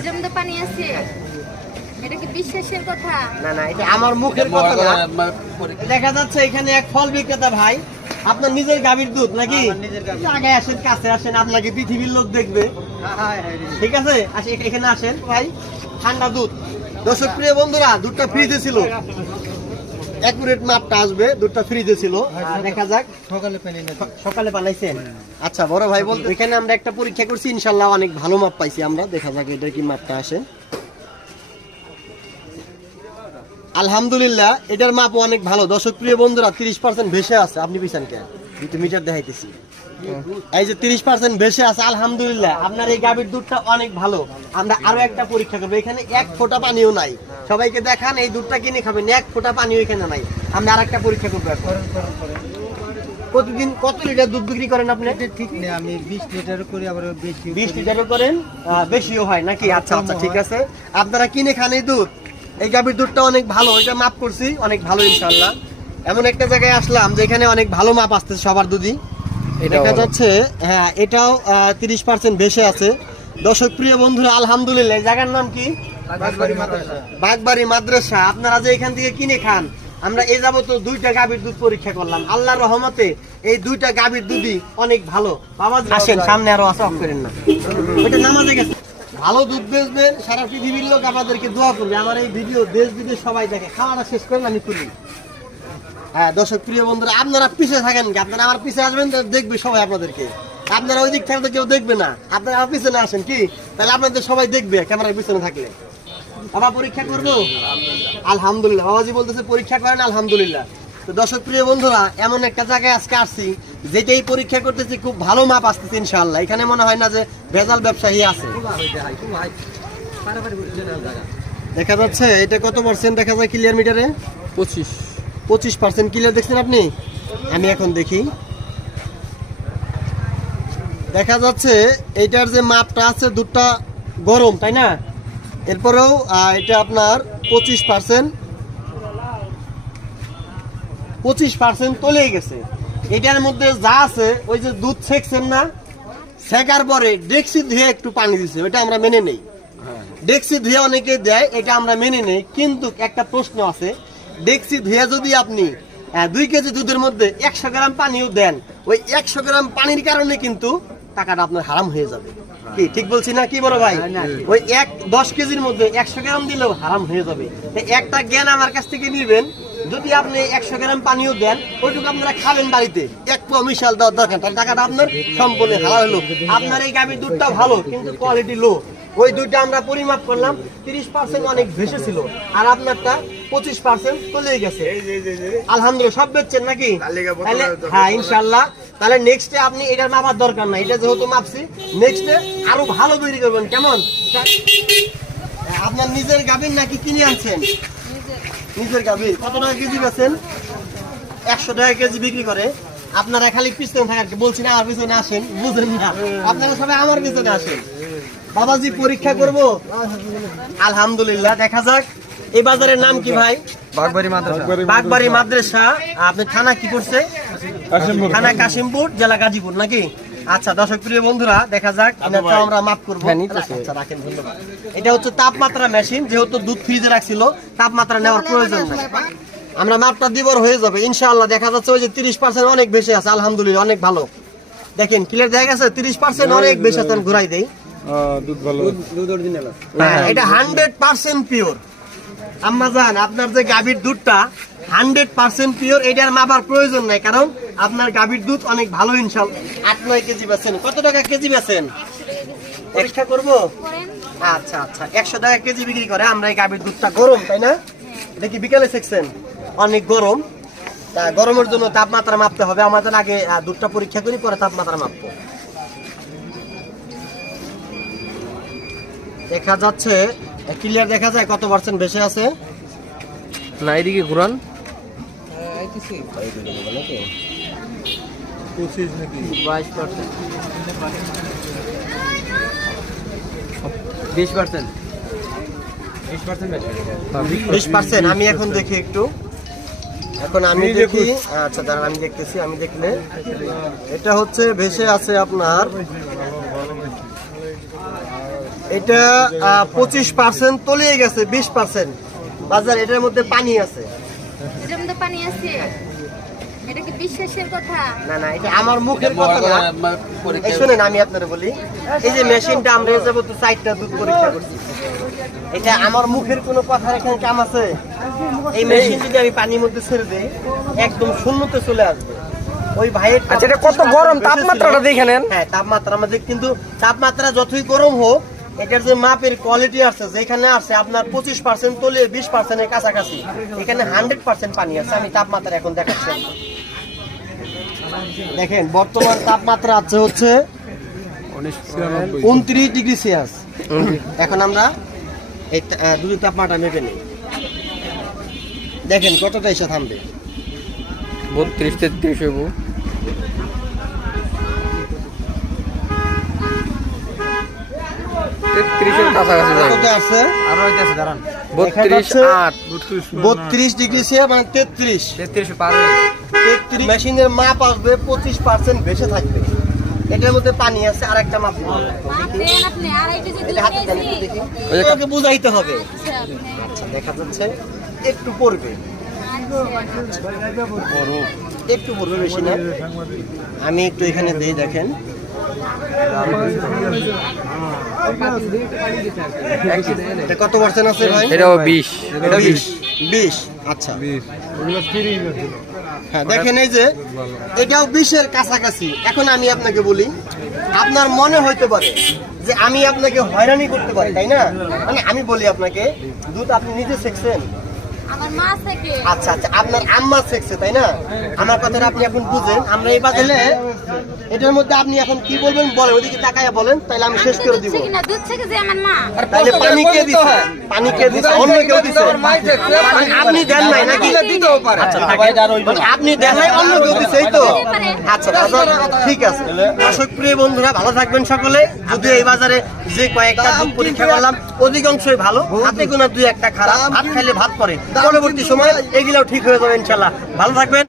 এটার মধ্যে পানি আছে, এটা কি বিশ্বাসের কথা? না না, এটা আমার মুখের কথা না। দেখা যাচ্ছে এখানে এক ফল বিক্রেতা ভাই, আপনার নিজের গাভীর দুধ নাকি? আগে আসেন, কাছে আসেন, আপনাকে পৃথিবীর লোক দেখবে। ঠিক আছে, এখানে আসেন ভাই। ঠান্ডা দুধ। দর্শক প্রিয় বন্ধুরা, দুধটা ফ্রিজে ছিল, অ্যাকুরেট মাপটা আসবে, দুধটা ফ্রিজে ছিল। দেখা যাক সকালে বানাইছেন। আচ্ছা বড় ভাই বলতে, এখানে আমরা একটা পরীক্ষা করছি, ইনশাল্লাহ অনেক ভালো মাপ পাইছি আমরা। দেখা যাক এটা কি মাপটা আসে। আলহামদুলিল্লাহ এটার মাপ অনেক ভালো। দর্শক প্রিয় বন্ধুরা, 30% ভেসে আছে। আপনি পিছান কে, দুটো মিটার দেখাইতেছি। এই যে 30% ভেসে আছে, আলহামদুলিল্লাহ। আপনার এই গাভীর দুধটা অনেক ভালো। আমরা আরো একটা পরীক্ষা করবো। এখানে এক ফোঁটা পানিও নাই। সবাইকে দেখান, এই দুধটা কিনে খাবেন, এক ফোঁটা পানিও এখানে নাই। আমরা আর একটা পরীক্ষা করবো। প্রতিদিন কত লিটার দুধ বিক্রি করেন আপনি? ঠিক নেই, আমি 20 লিটার করি, আবার বেশি 20 লিটারও করেন, বেশিও হয় নাকি? আচ্ছা আচ্ছা, ঠিক আছে। আপনারা কিনে খান এই দুধ। এই গাভীর দুধটা অনেক ভালো, এটা মাপ করছি, অনেক ভালো ইনশাআল্লাহ। এমন একটা জায়গায় আসলাম যেখানে অনেক ভালো মাপ আসতেছে সবার দুধই। দেখা যাচ্ছে হ্যাঁ, এটাও 30% ভেসে আছে। দর্শক প্রিয় বন্ধুরা, আলহামদুলিল্লাহ। এই জায়গার নাম কি? বাগবাড়ি মাদ্রাসা। আপনারা যে এখান থেকে কিনে খান, আমরা এই যাবত 2টা গাভীর দুধ পরীক্ষা করলাম। আল্লাহর রহমতে এই 2টা গাভীর দুধই অনেক ভালো। বাবা আসেন সামনে, আরো আসা অফ করেন না, ওইটা নামাজে গেছে। ভালো দুধ বেচবেন, সারা পৃথিবীর লোক আপনাদেরকে দোয়া করবে। আমার এই ভিডিও দেশ বিদেশ সবাই দেখে। খাওয়াটা শেষ করেন, আমি তুলি। হ্যাঁ দর্শক প্রিয় বন্ধুরা, আপনারা পিছিয়ে থাকেন কি? আপনারা আমার পিছিয়ে আসবেন, দেখবে সবাই আপনাদেরকে। আপনারা ওই দিক থেকে কেউ দেখবে না, আপনারা আমার পিছনে আসেন কি, তাহলে আপনাদের সবাই দেখবে ক্যামেরার পিছনে থাকলে। বাবা পরীক্ষা করবো? আলহামদুলিল্লাহ। বাবাজি বলতেছে পরীক্ষা করেন, আলহামদুলিল্লাহ। তো দর্শক প্রিয় বন্ধুরা, এমন একটা জায়গায় আজকে আসছি যেটাই পরীক্ষা করতেছি, খুব ভালো মাপ আসতেছে ইনশাআল্লাহ। এখানে মনে হয় না যে ভেজাল ব্যবসায়ী আছে। দেখা যাচ্ছে এটা কত পার্সেন্ট দেখা যায় ক্লিয়ার মিটারে? 25% ক্লিয়ার দেখছেন আপনি? আমি এখন দেখি। দেখা যাচ্ছে এইটার যে মাপটা আছে, দুধটা গরম, তাই না? এরপরেও এটা আপনার 25% তলেই গেছে। এটার মধ্যে যা আছে, ওই যে দুধ ছেঁকছেন না, ছেঁকার পরে ডেক্সি ধুয়ে একটু পানি দিচ্ছে, ওইটা আমরা মেনে নেই। ডেক্সি ধুয়ে অনেকে দেয়, এটা আমরা মেনে নেই। কিন্তু একটা প্রশ্ন আছে, ডেক্সি ধুয়ে যদি আপনি 2 কেজি দুধের মধ্যে 100 গ্রাম পানিও দেন, ওই 100 গ্রাম পানির কারণে কিন্তু টাকাটা আপনার হারাম হয়ে যাবে। কি ঠিক বলছি না কি বড় ভাই? ওই 10 কেজির মধ্যে 100 গ্রাম দিলেও হারাম হয়ে যাবে। একটা জ্ঞান আমার কাছ থেকে নিবেন, যদি আপনি 100 গ্রাম পানিও দেন, ওইটুকু আপনারা খাবেন বাড়িতে, এক পোয়া মিশাল দেওয়ার দরকার, টাকাটা আপনার সম্পূর্ণ হারাম হলো। আপনার এই গাভীর দুধটা ভালো, কিন্তু কোয়ালিটি লো। ওই দুইটা আমরা পরিমাপ করলাম, 30% অনেক ভেসে ছিল, আর আপনারটা 25% চলে গেছে। আলহামদুলিল্লাহ সব বেচছেন নাকি? হ্যাঁ ইনশাআল্লাহ। তাহলে নেক্সটে আপনি এটার মাপার দরকার নাই, এটা যেহেতু মাপছি, নেক্সটে আরো ভালো তৈরি করবেন। কেমন? আপনার নিজের গাভীর নাকি কিনে আনছেন? নিজের গাভীর। কত টাকা কেজি বেচেন? 100 টাকা কেজি বিক্রি করে। আপনারা খালি পিছনে থাকার, বলছি না আমার পিছনে আসেন, বুঝেন না? আপনারা সবাই আমার পিছনে আসেন। বাবাজি পরীক্ষা করব, আলহামদুলিল্লাহ। দেখা যাক। এই বাজারের নাম কি ভাই? বাগবাড়ি মাদ্রাসা। আপনি থানা কি করছে? থানা কাশিমপুর, জেলা গাজীপুর নাকি? আচ্ছা দর্শক প্রিয় বন্ধুরা, দেখা যাক। আমরা মাপ করবো। আচ্ছা রাখেন, ধন্যবাদ। এটা হচ্ছে তাপমাত্রা মেশিন, যেহেতু দুধ ফ্রিজে রাখছিল, তাপমাত্রা নেওয়ার প্রয়োজন নেই। আমরা মাপটা দিবর হয়ে যাবে ইনশাআল্লাহ। দেখা যাচ্ছে ওই যে 30% অনেক বেশি আছে, আলহামদুলিল্লাহ অনেক ভালো। দেখেন ক্লিয়ার দেখা গেছে, 30% অনেক বেশি আছে। ঘুরাই দেই, দুধ ভালো, দুধ অরিজিনাল। এটা 100% পিওর। আম্মা জান, আপনার যে গাভীর দুধটা 100% পিওর, এটার মাপার প্রয়োজন নাই, কারণ আপনার গাভীর দুধ অনেক ভালো ইনশাআল্লাহ। 8-9 কেজি বেচেন। কত টাকা কেজি বেচেন? পরীক্ষা করবো? আচ্ছা আচ্ছা, 100 টাকা কেজি বিক্রি করে। আমরা এই গাভীর দুধটা গরম, তাই না? দেখি বিকালে সেকশন অনেক গরম, গরমের জন্য তাপমাত্রা মাপতে হবে আমাদের। আগে দুধটা পরীক্ষা করি, পরে তাপমাত্রা মাপবো। দেখা যাচ্ছে ক্লিয়ার দেখা যায় কত পার্সেন্ট বেশি আছে না? এদিকে ঘুরান। 20%। আমি এখন দেখি একটু, এখন আমি দেখি। আচ্ছা দাঁড়ান, আমি দেখতেছি। আমি দেখলে এটা হচ্ছে ভেসে আছে আপনার এটা 25% তলিয়ে গেছে, 20% বাজার। এটার মধ্যে পানি আছে। এটার মধ্যে পানি আছে, এটা কি বিশ্বাসের কথা? না না, এটা আমার মুখের কথা না। এই শুনেন, আমি আপনারা বলি, এই যে মেশিনটা আমরা এই যাবত 4টা দুধ পরীক্ষা করছি, এটা আমার মুখের কোনো কথার এখানে কাম আছে? এই মেশিন যদি আমি পানির মধ্যে ছেড়ে দিই, একদম শূন্যতে চলে আসবে। ওই ভাইয়ের আচ্ছা, এটা কত গরম, তাপমাত্রাটা দেখে নেন। হ্যাঁ, তাপমাত্রা আমাদের, কিন্তু তাপমাত্রা যতই গরম হোক, এটার যে মাপের কোয়ালিটি আছে, যেখানে আছে আপনার 25% তলিয়ে 20% এর কাছাকাছি, এখানে 100% পানি আছে। আমি তাপমাত্রা এখন দেখাচ্ছি। দেখেন, বর্তমান তাপমাত্রা আছে হচ্ছে 29 ডিগ্রি সেলসিয়াস। এখন আমরা এই দুধের তাপমাত্রা মেপে নিই, দেখেন কতটা এসে থামবে। 32-33 হইব। 33 এর কাছাকাছি যাবে। কত আছে? আরো হইতেছে দাঁড়ান। 32.8 32 ডিগ্রি সেলসিয়াস, মানে 33। 33 পার হয়ে 33 মেশিনের মাপ আসবে 25% বেশি থাকবে। এটার মধ্যে পানি আছে। আরেকটা মাপ দিব। আপনি আড়াই কেজি দুধ এটা হাতে দেন একটু দেখি। এটাকে বুঝাইতে হবে। আচ্ছা, দেখা যাচ্ছে একটু পড়বে, একটু পড়বে, বেশি না। আমি একটু এখানে দিয়ে দেখেন, এটা কত পার্সেন্ট আছে ভাই? এটাও 20। এটা 20। আচ্ছা, হ্যাঁ, দেখেন এই যে এটাও 20-এর কাছাকাছি। এখন আমি আপনাকে বলি, আপনার মনে হইতে পারে যে আমি আপনাকে হয়রানি করতে পারি, তাই না? মানে আমি বলি আপনাকে, দুধ আপনি নিজে শিখছেন? আমার মা থেকে। আচ্ছা আচ্ছা, আপনার আম্মা শিখছে, তাই না? আমার কথাটা আপনি এখন বুঝেন। আমরা এই বাজারে এটার মধ্যে আপনি এখন কি বলবেন বলেন, ওদিকে তাকায়া বলেন, তাহলে আমি শেষ করে দিব। দুধ থেকে যে আমার মা। তাহলে পানি কে দিছে? পানি কে দিছে? অন্য কেউ দিছে? মানে আপনি দেন নাই নাকি? আচ্ছা, মানে আপনি দেন নাই, অন্য কেউ দিছে, এই তো? আচ্ছা বাজার, ঠিক আছে। দর্শক প্রিয় বন্ধুরা, ভালো থাকবেন সকলে। যদি এই বাজারে যে কয়েকটা দুধ পরীক্ষা করলাম, অধিকাংশই ভালো, হাতে গোনা 2-1টা খারাপ। ভাত খাইলে ভাত পড়ে, পরবর্তী সময় এগুলাও ঠিক হয়ে যাবে ইনশাল্লাহ। ভালো থাকবেন।